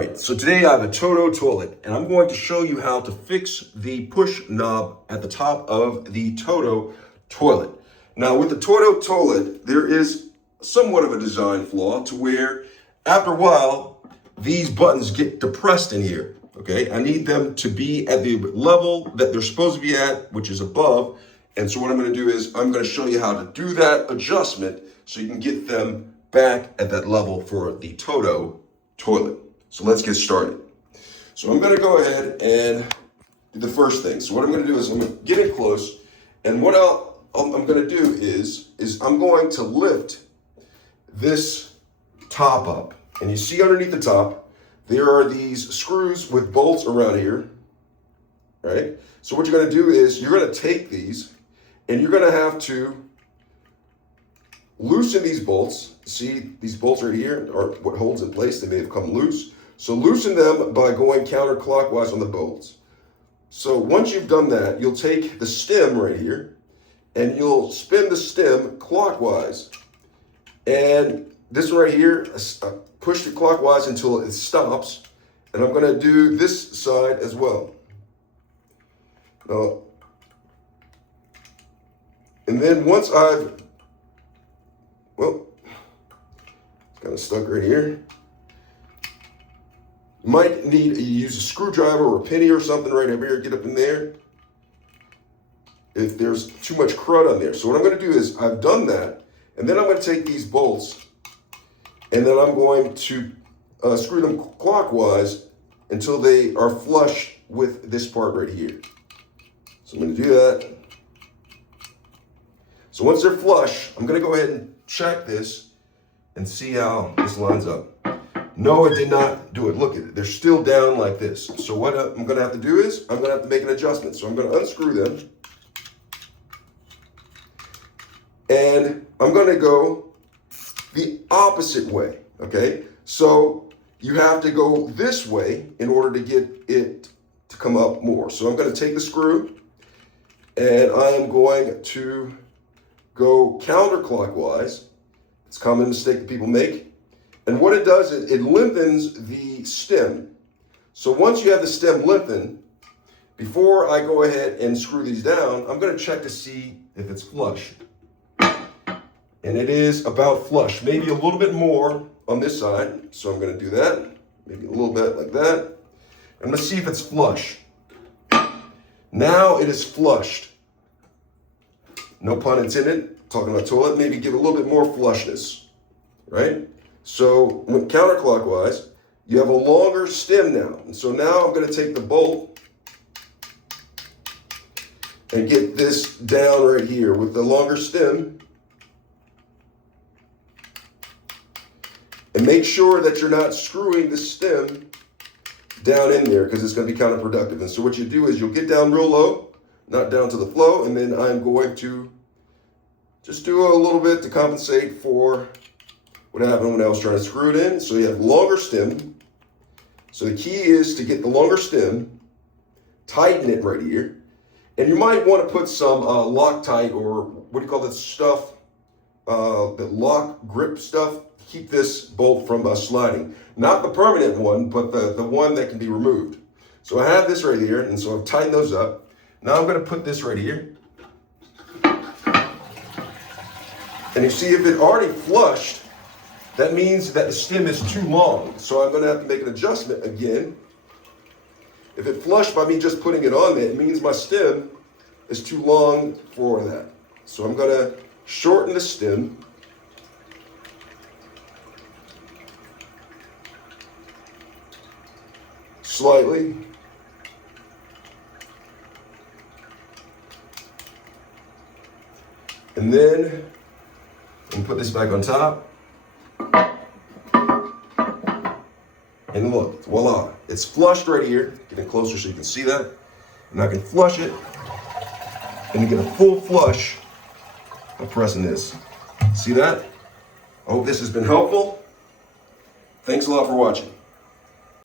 right, so today I have a Toto toilet, and I'm going to show you how to fix the push knob at the top of the Toto toilet. Now, with the Toto toilet, there is somewhat of a design flaw to where, after a while, these buttons get depressed in here, okay? I need them to be at the level that they're supposed to be at, which is above. And so what I'm gonna do is, I'm gonna show you how to do that adjustment so you can get them back at that level for the Toto toilet. So let's get started. So I'm gonna go ahead and do the first thing. So what I'm gonna do is I'm gonna get in close, and what I'm gonna do is I'm going to lift this top up. And you see underneath the top, there are these screws with bolts around here, right? So what you're gonna do is you're gonna take these and you're gonna have to loosen these bolts. See, these bolts right here are what holds in place. They may have come loose. So loosen them by going counterclockwise on the bolts. So once you've done that, you'll take the stem right here and you'll spin the stem clockwise. And this right here, push it clockwise until it stops. And I'm gonna do this side as well. Now, and then once I've, well, it's kind of stuck right here. You might need to use a screwdriver or a penny or something right over here, get up in there if there's too much crud on there. So what I'm gonna do is, I've done that, and then I'm gonna take these bolts, and then I'm going to screw them clockwise until they are flush with this part right here. So I'm gonna do that. So once they're flush, I'm gonna go ahead and check this and see how this lines up. No, it did not do it. Look at it. They're still down like this. So what I'm going to have to do is I'm going to have to make an adjustment. So I'm going to unscrew them. And I'm going to go the opposite way, okay? So you have to go this way in order to get it to come up more. So I'm going to take the screw and I am going to go counterclockwise. It's a common mistake that people make. And what it does is it lengthens the stem. So once you have the stem lengthened, before I go ahead and screw these down, I'm going to check to see if it's flush. And it is about flush, maybe a little bit more on this side. So I'm going to do that, maybe a little bit like that. I'm going to see if it's flush. Now it is flushed. No pun intended, talking about toilet, maybe give it a little bit more flushness, right? So when counterclockwise, you have a longer stem now. And so now I'm going to take the bolt and get this down right here with the longer stem. And make sure that you're not screwing the stem down in there because it's going to be counterproductive. And so what you do is you'll get down real low, not down to the flow, and then I'm going to just do a little bit to compensate for what happened when I was trying to screw it in. So you have longer stem. So the key is to get the longer stem, tighten it right here. And you might want to put some Loctite or what do you call that stuff? The lock grip stuff. Keep this bolt from sliding. Not the permanent one, but the one that can be removed. So I have this right here, and so I've tightened those up. Now I'm going to put this right here. And you see if it already flushed, that means that the stem is too long. So I'm going to have to make an adjustment again. If it flushed by me just putting it on there, it means my stem is too long for that. So I'm going to shorten the stem. Slightly. And then I'm put this back on top. And look, voila, it's flushed right here. Getting closer so you can see that. And I can flush it and you get a full flush by pressing this. See that? I hope this has been helpful. Thanks a lot for watching.